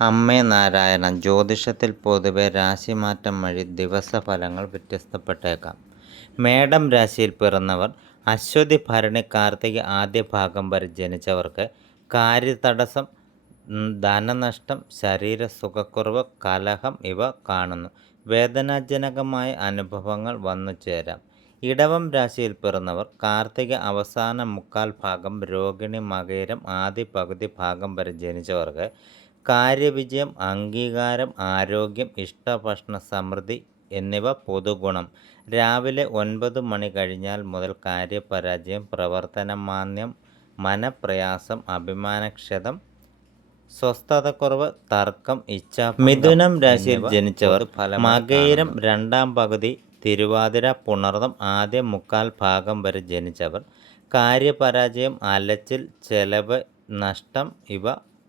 അമ്മേ നാരായണ ജ്യോതിഷത്തിൽ പൊതുവെ രാശിമാറ്റം വഴി ദിവസഫലങ്ങൾ വ്യത്യസ്തപ്പെട്ടേക്കാം. മേടം രാശിയിൽ പിറന്നവർ അശ്വതി ഭരണി കാർത്തിക ആദ്യ ഭാഗം വരെ ജനിച്ചവർക്ക് കാര്യതടസ്സം ധനനഷ്ടം ശരീര സുഖക്കുറവ് കലഹം ഇവ കാണുന്നു. വേദനാജനകമായ അനുഭവങ്ങൾ വന്നു ചേരാം. ഇടവം രാശിയിൽ പിറന്നവർ കാർത്തിക അവസാന മുക്കാൽ ഭാഗം രോഹിണി മകേരം ആദ്യ പകുതി ഭാഗം വരെ ജനിച്ചവർക്ക് കാര്യവിജയം അംഗീകാരം ആരോഗ്യം ഇഷ്ടഭക്ഷണ സമൃദ്ധി എന്നിവ പൊതുഗുണം. രാവിലെ ഒൻപത് മണി കഴിഞ്ഞാൽ മുതൽ കാര്യപരാജയം പ്രവർത്തനമാന്യം മനപ്രയാസം അഭിമാനക്ഷതം സ്വസ്ഥതക്കുറവ് തർക്കം ഇച്ഛ മിഥുനം രാശിയിൽ ജനിച്ചവർ മകയിരം രണ്ടാം പകുതി തിരുവാതിര പുണർതം ആദ്യ മുക്കാൽ ഭാഗം വരെ ജനിച്ചവർ കാര്യപരാജയം അലച്ചിൽ ചെലവ് നഷ്ടം ഇവ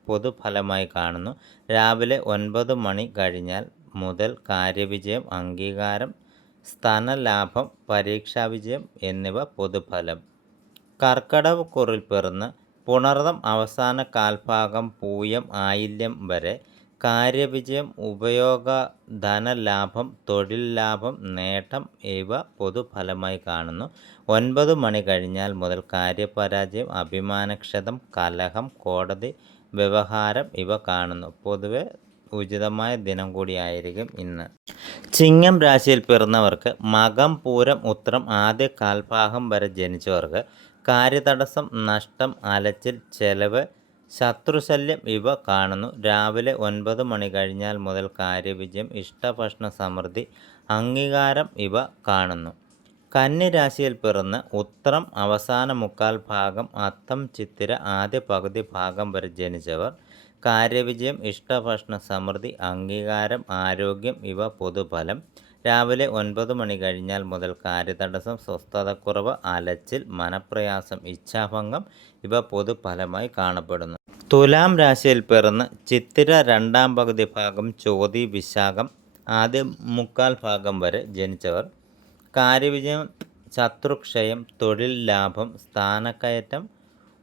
പൊതുഫലമായി കാണുന്നു. രാവിലെ ഒൻപത് മണി കഴിഞ്ഞാൽ മുതൽ കാര്യവിജയം അംഗീകാരം സ്ഥാനലാഭം പരീക്ഷാവിജയം എന്നിവ പൊതുഫലം. കർക്കടവ് കുറിൽ പിറന്ന് പുണർതം അവസാന കാൽഭാഗം പൂയം ആയില്യം വരെ കാര്യവിജയം ഉപയോഗ ധനലാഭം തൊഴിൽ ലാഭം നേട്ടം ഇവ പൊതുഫലമായി കാണുന്നു. ഒൻപത് മണി കഴിഞ്ഞാൽ മുതൽ കാര്യപരാജയം അഭിമാനക്ഷതം കലഹം കോടതി വ്യവഹാരം ഇവ കാണുന്നു. പൊതുവെ ഉചിതമായ ദിനം കൂടിയായിരിക്കും ഇന്ന്. ചിങ്ങം രാശിയിൽ പിറന്നവർക്ക് മകം പൂരം ഉത്രം ആദ്യ കാൽഭാഗം വരെ ജനിച്ചവർക്ക് കാര്യതടസ്സം നഷ്ടം അലച്ചിൽ ചെലവ് ശത്രുശല്യം ഇവ കാണുന്നു. രാവിലെ ഒൻപത് മണി കഴിഞ്ഞാൽ മുതൽ കാര്യവിജയം ഇഷ്ടഭക്ഷണ സമൃദ്ധി അംഗീകാരം ഇവ കാണുന്നു. കന്നിരാശിയിൽ പിറന്ന് ഉത്രം അവസാന മുക്കാൽ ഭാഗം അത്തം ചിത്തിര ആദ്യ പകുതി ഭാഗം വരെ ജനിച്ചവർ. കാര്യവിജയം ഇഷ്ടഭക്ഷണ സമൃദ്ധി അംഗീകാരം ആരോഗ്യം ഇവ പൊതുഫലം. രാവിലെ ഒൻപത് മണി കഴിഞ്ഞാൽ മുതൽ കാര്യതടസ്സം സ്വസ്ഥതക്കുറവ് അലച്ചിൽ മനപ്രയാസം ഇച്ഛാഭംഗം ഇവ പൊതുഫലമായി കാണപ്പെടുന്നു. തുലാം രാശിയിൽ പിറന്ന് ചിത്തിര രണ്ടാം പകുതി ഭാഗം ചോതി വിശാഖം ആദ്യ മുക്കാൽ ഭാഗം വരെ ജനിച്ചവർ. കാര്യവിജയം ശത്രുക്ഷയം തൊഴിൽ ലാഭം സ്ഥാനക്കയറ്റം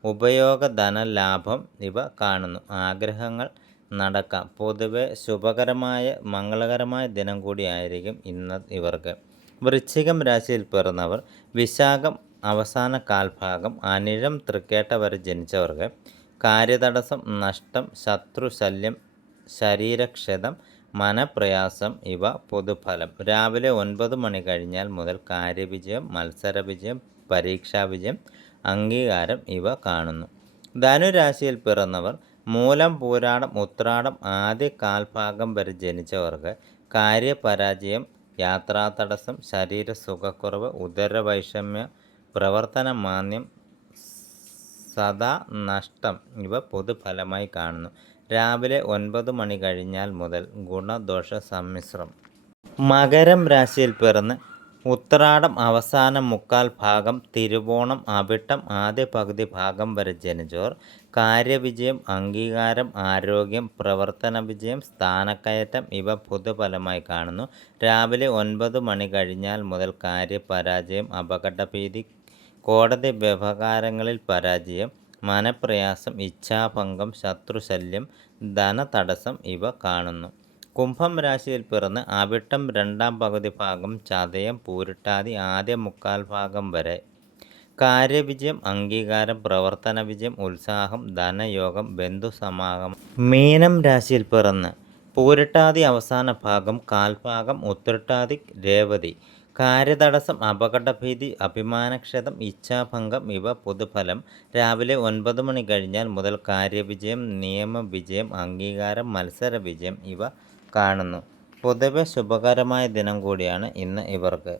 ഉപയോഗധന ലാഭം ഇവ കാണുന്നു. ആഗ്രഹങ്ങൾ നടക്കാം. പൊതുവെ ശുഭകരമായ മംഗളകരമായ ദിനം കൂടിയായിരിക്കും ഇന്ന് ഇവർക്ക്. വൃശ്ചികം രാശിയിൽ പിറന്നവർ വിശാഖം അവസാന കാൽഭാഗം അനിഴം തൃക്കേട്ട വരെ ജനിച്ചവർക്ക് കാര്യതടസ്സം നഷ്ടം ശത്രുശല്യം ശരീരക്ഷതം മനപ്രയാസം ഇവ പൊതുഫലം. രാവിലെ ഒൻപത് മണി കഴിഞ്ഞാൽ മുതൽ കാര്യവിജയം മത്സരവിജയം പരീക്ഷാവിജയം അംഗീകാരം ഇവ കാണുന്നു. ധനുരാശിയിൽ പിറന്നവർ മൂലം പൂരാടം ഉത്രാടം ആദ്യ കാൽഭാഗം വരെ ജനിച്ചവർക്ക് കാര്യപരാജയം യാത്രാ തടസ്സം ശരീര സുഖക്കുറവ് ഉദരവൈഷമ്യ പ്രവർത്തന മാന്യം സദാ നഷ്ടം ഇവ പൊതുഫലമായി കാണുന്നു. രാവിലെ ഒൻപത് മണി കഴിഞ്ഞാൽ മുതൽ ഗുണദോഷ സമ്മിശ്രം മകരം രാശിയിൽ പിറന്ന് ഉത്രാടം അവസാന മുക്കാൽ ഭാഗം തിരുവോണം അവിട്ടം ആദ്യ പകുതി ഭാഗം വരെ ജനിച്ചോർ കാര്യവിജയം അംഗീകാരം ആരോഗ്യം പ്രവർത്തന വിജയം സ്ഥാനക്കയറ്റം ഇവ പൊതുഫലമായി കാണുന്നു. രാവിലെ ഒൻപത് മണി കഴിഞ്ഞാൽ മുതൽ കാര്യപരാജയം അപകടഭീതി കോടതി വ്യവഹാരങ്ങളിൽ പരാജയം മനപ്രയാസം ഇച്ഛാഭംഗം ശത്രുശല്യം ധനതടസ്സം ഇവ കാണുന്നു. കുംഭം രാശിയിൽ പിറന്ന് അവിട്ടം രണ്ടാം പകുതി ഭാഗം ചതയം പൂരിട്ടാതി ആദ്യ മുക്കാൽ ഭാഗം വരെ. കാര്യവിജയം അംഗീകാരം പ്രവർത്തന വിജയം ഉത്സാഹം ധനയോഗം ബന്ധുസമാഗമം. മീനം രാശിയിൽ പിറന്ന് പൂരിട്ടാതി അവസാന ഭാഗം കാൽഭാഗം ഉത്രട്ടാതി രേവതി. കാര്യതടസ്സം അപകടഭീതി അഭിമാനക്ഷതം ഇച്ഛാഭംഗം ഇവ പൊതുഫലം. രാവിലെ ഒൻപത് മണി കഴിഞ്ഞാൽ മുതൽ കാര്യവിജയം നിയമവിജയം അംഗീകാരം മത്സര വിജയം ഇവ കാണുന്നു. പൊതുവെ ശുഭകരമായ ദിനം കൂടിയാണ് ഇന്ന് ഇവർക്ക്.